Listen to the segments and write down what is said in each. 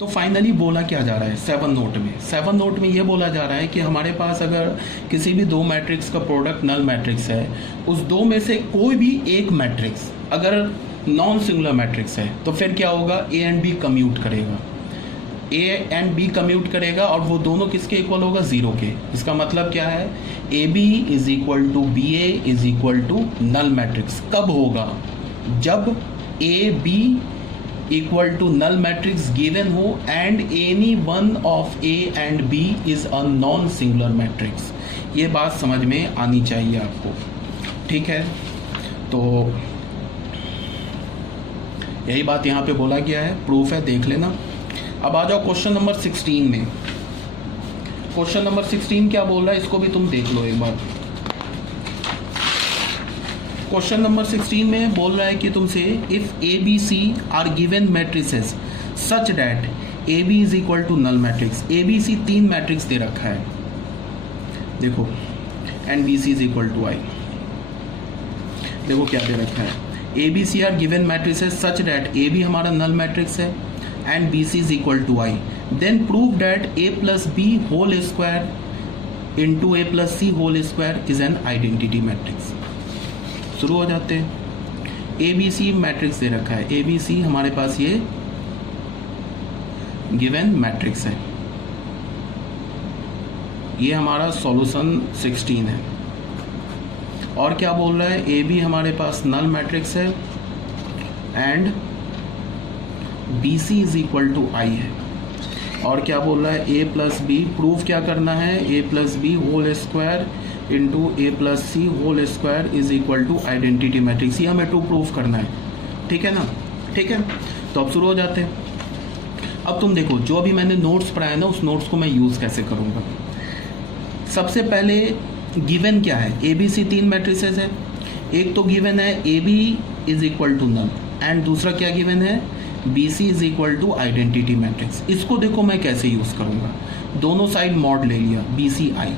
तो फाइनली बोला क्या जा रहा है सेवन नोट में ये बोला जा रहा है कि हमारे पास अगर किसी भी दो मैट्रिक्स का प्रोडक्ट नल मैट्रिक्स है, उस दो में से कोई भी एक मैट्रिक्स अगर नॉन सिंगुलर मैट्रिक्स है तो फिर क्या होगा, ए एंड बी कम्यूट करेगा, ए एंड बी कम्यूट करेगा और वो दोनों किसके इक्वल होगा, जीरो के। इसका मतलब क्या है, A B is equal to B A is equal to null matrix. कब होगा, जब A B equal to null matrix given हो and any one of A and B is a non singular matrix. ये बात समझ में आनी चाहिए आपको, ठीक है। तो यही बात यहाँ पे बोला गया है, प्रूफ है, देख लेना। अब आ जाओ क्वेश्चन नंबर 16 में। क्वेश्चन नंबर 16 क्या बोल रहा है, इसको भी तुम देख लो एक बार। क्वेश्चन नंबर 16 में बोल रहा है कि तुमसे if A B C are given matrices such that A B is equal to null matrix. A B C तीन मैट्रिक्स दे रखा है, देखो, and B C is equal to I. देखो क्या दे रखा है, A B C are given matrices such that A B हमारा नल मैट्रिक्स है and B C is equal to I, then prove that A plus B whole square into A plus C whole square is an identity matrix. शुरू हो जाते हैं। ए B सी matrix दे रखा है, A B सी हमारे पास ये गिवन मैट्रिक्स है, ये हमारा सॉल्यूशन 16 है। और क्या बोल रहा है, ए बी हमारे पास नल मैट्रिक्स है and B C is equal to I है। और क्या बोल रहा है, ए प्लस बी, प्रूफ क्या करना है, A plus B whole square into A plus C whole square is equal to identity matrix. ये हमें टू प्रूफ करना है, ठीक है ना, ठीक है। तो अब शुरू हो जाते हैं। अब तुम देखो, जो भी मैंने नोट्स पढ़ाया ना, उस नोट्स को मैं यूज़ कैसे करूँगा। सबसे पहले गिवन क्या है, ए बी सी तीन मैट्रिसेस है। एक तो गिवन है A B is equal to null and दूसरा क्या गिवन है, B C is equal to identity matrix. इसको देखो मैं कैसे यूज़ करूँगा, दोनों साइड मॉड ले लिया, बी सी आई।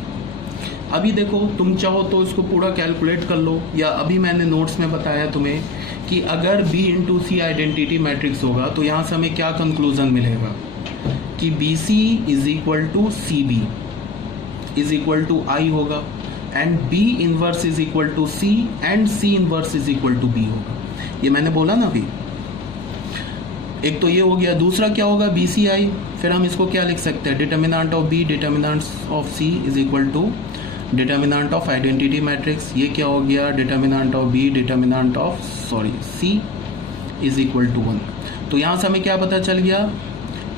अभी देखो, तुम चाहो तो इसको पूरा कैलकुलेट कर लो, या अभी मैंने नोट्स में बताया तुम्हें कि अगर B into C identity matrix होगा तो यहाँ से हमें क्या कंक्लूजन मिलेगा कि B C is equal to C B is equal to I होगा and B inverse is equal to C and C inverse is equal to B होगा। ये मैंने बोला ना अभी। एक तो ये हो गया, दूसरा क्या होगा, बी सी आई। फिर हम इसको क्या लिख सकते हैं, determinant of B determinant of C is equal to determinant of identity matrix. ये क्या हो गया, determinant of B determinant of C is equal to 1। तो यहाँ से हमें क्या पता चल गया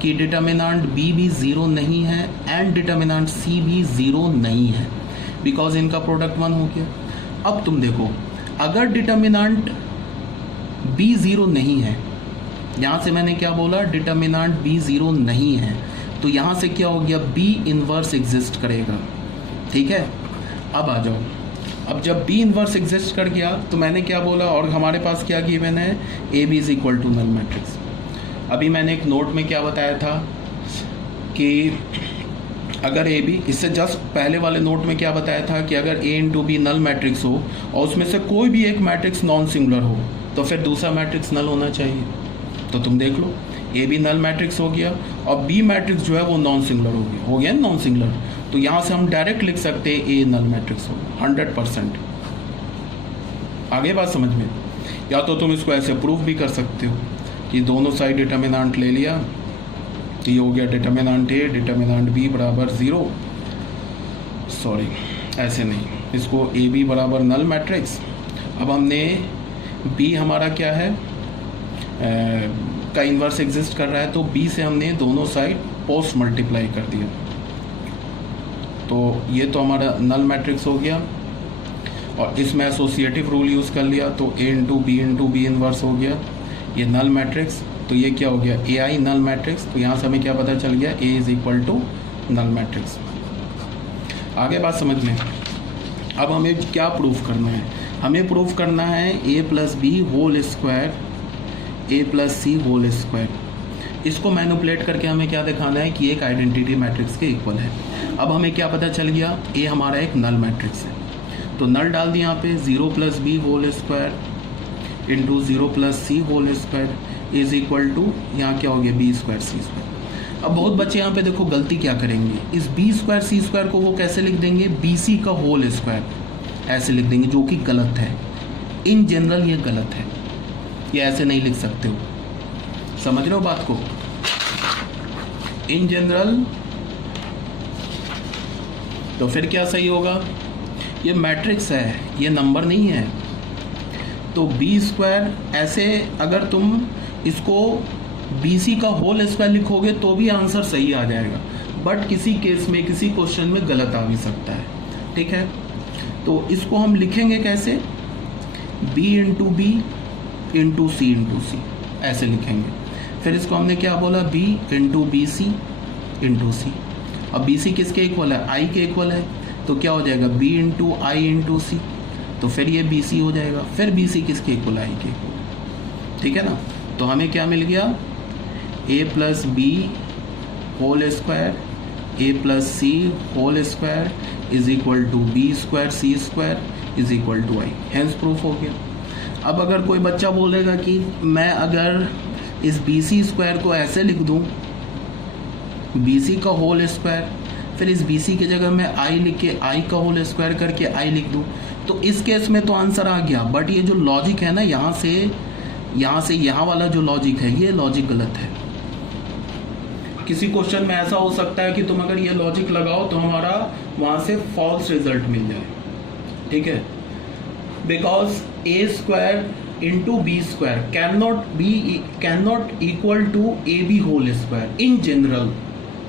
कि डिटर्मिनेंट B भी ज़ीरो नहीं है एंड डिटर्मिनेंट C भी ज़ीरो नहीं है, बिकॉज इनका प्रोडक्ट 1 हो गया। अब तुम देखो, अगर डिटर्मिनेंट B ज़ीरो नहीं है, यहाँ से मैंने क्या बोला, डिटर्मिनेंट B ज़ीरो नहीं है, तो यहाँ से क्या हो गया, B इनवर्स एग्जिस्ट करेगा, ठीक है। अब आ जाओ, अब जब B इनवर्स एग्जिस्ट कर गया तो मैंने क्या बोला, और हमारे पास क्या गिवन है, A B is equal to null matrix. अभी मैंने एक नोट में क्या बताया था कि अगर ए बी, इससे जस्ट पहले वाले नोट में क्या बताया था कि अगर ए इंटू बी नल मैट्रिक्स हो और उसमें से कोई भी एक मैट्रिक्स नॉन सिंगुलर हो तो फिर दूसरा मैट्रिक्स नल होना चाहिए। तो तुम देख लो, ए बी नल मैट्रिक्स हो गया और बी मैट्रिक्स जो है वो नॉन सिंगुलर हो गया नॉन सिंगुलर। तो यहाँ से हम डायरेक्ट लिख सकते हैं ए नल मैट्रिक्स होगा 100%। आगे बात समझ में, या तो तुम इसको ऐसे प्रूफ भी कर सकते हो कि दोनों साइड डिटर्मिनेंट ले लिया, तो ये हो गया डिटर्मिनेंट ए डिटर्मिनेंट बी बराबर 0, सॉरी ऐसे नहीं, इसको ए बी बराबर नल मैट्रिक्स। अब हमने बी हमारा क्या है, का इन्वर्स एग्जिस्ट कर रहा है, तो बी से हमने दोनों साइड पोस्ट मल्टीप्लाई कर दिया, तो ये तो हमारा नल मैट्रिक्स हो गया। और इसमें एसोसिएटिव रूल यूज़ कर लिया, तो ए इंटू बी इनवर्स हो गया, ये नल मैट्रिक्स। तो ये क्या हो गया, ए आई नल मैट्रिक्स। तो यहाँ से हमें क्या पता चल गया, A is equal to null matrix. आगे बात समझ में। अब हमें क्या प्रूफ करना है, हमें प्रूफ करना है A plus B whole square A plus C whole square. इसको मैनिपुलेट करके हमें क्या दिखाना है कि एक आइडेंटिटी मैट्रिक्स के इक्वल है। अब हमें क्या पता चल गया, ए हमारा एक नल मैट्रिक्स है, तो नल डाल दिया यहाँ पे, 0 plus B whole square into 0 plus C whole square is equal to, यहाँ क्या हो गया, बी स्क्वायर सी स्क्वायर। अब बहुत बच्चे यहाँ पे देखो गलती क्या करेंगे, इस बी स्क्वायर सी स्क्वायर को वो कैसे लिख देंगे, बी सी का होल स्क्वायर ऐसे लिख देंगे, जो कि गलत है। इन जनरल ये गलत है, ये ऐसे नहीं लिख सकते हो, समझ रहे हो बात को। इन जनरल तो फिर क्या सही होगा, ये मैट्रिक्स है, ये नंबर नहीं है। तो बी स्क्वायर ऐसे अगर तुम इसको बी सी का होल स्क्वायर लिखोगे तो भी आंसर सही आ जाएगा, बट किसी केस में किसी क्वेश्चन में गलत आ भी सकता है, ठीक है। तो इसको हम लिखेंगे कैसे, b into B into C into C ऐसे लिखेंगे। फिर इसको हमने क्या बोला, b into B C into C. अब बी सी किसके इक्वल है, i के इक्वल है, तो क्या हो जाएगा b इंटू आई इंटू सी, तो फिर ये बी सी हो जाएगा। फिर बी सी किसके इक्वल, i के इक्वल, ठीक है ना। तो हमें क्या मिल गया, a plus B whole square A plus C whole square is equal to B square C square is equal to I, hence proof हो गया। अब अगर कोई बच्चा बोलेगा कि मैं अगर इस बी सी स्क्वायर को ऐसे लिख दूं, बी सी का होल स्क्वायर, फिर इस बी सी की जगह मैं आई लिख के आई का होल स्क्वायर करके आई लिख दूं, तो इस केस में तो आंसर आ गया। बट ये जो लॉजिक है ना, यहाँ से यहाँ वाला जो लॉजिक है, ये लॉजिक गलत है। किसी क्वेश्चन में ऐसा हो सकता है कि तुम अगर ये लॉजिक लगाओ तो हमारा वहां से फॉल्स रिजल्ट मिल जाए, ठीक है। Because A square into B square can not equal to A B whole square. In general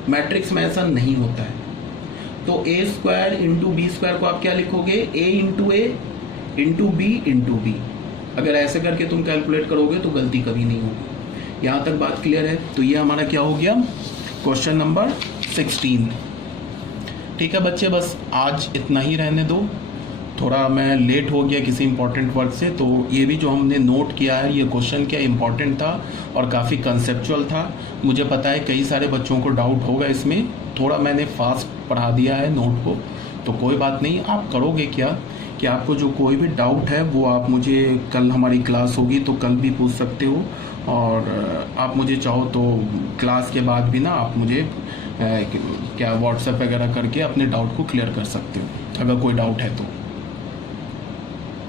matrix में ऐसा नहीं होता है। तो A square into B square को आप क्या लिखोगे, A into B into B. अगर ऐसे करके तुम कैलकुलेट करोगे तो गलती कभी नहीं होगी। यहाँ तक बात क्लियर है। तो ये हमारा क्या हो गया, क्वेश्चन नंबर 16। ठीक है बच्चे, बस आज इतना ही रहने दो। थोड़ा मैं लेट हो गया किसी इंपॉर्टेंट वर्क से, तो ये भी जो हमने नोट किया है, ये क्वेश्चन क्या इम्पॉर्टेंट था और काफ़ी कंसेप्चुअल था। मुझे पता है कई सारे बच्चों को डाउट होगा इसमें, थोड़ा मैंने फास्ट पढ़ा दिया है नोट को, तो कोई बात नहीं। आप करोगे क्या कि आपको जो कोई भी डाउट है वो आप मुझे, कल हमारी क्लास होगी तो कल भी पूछ सकते हो, और आप मुझे चाहो तो क्लास के बाद भी ना आप मुझे क्या व्हाट्सएप वगैरह करके अपने डाउट को क्लियर कर सकते हो, अगर कोई डाउट है तो।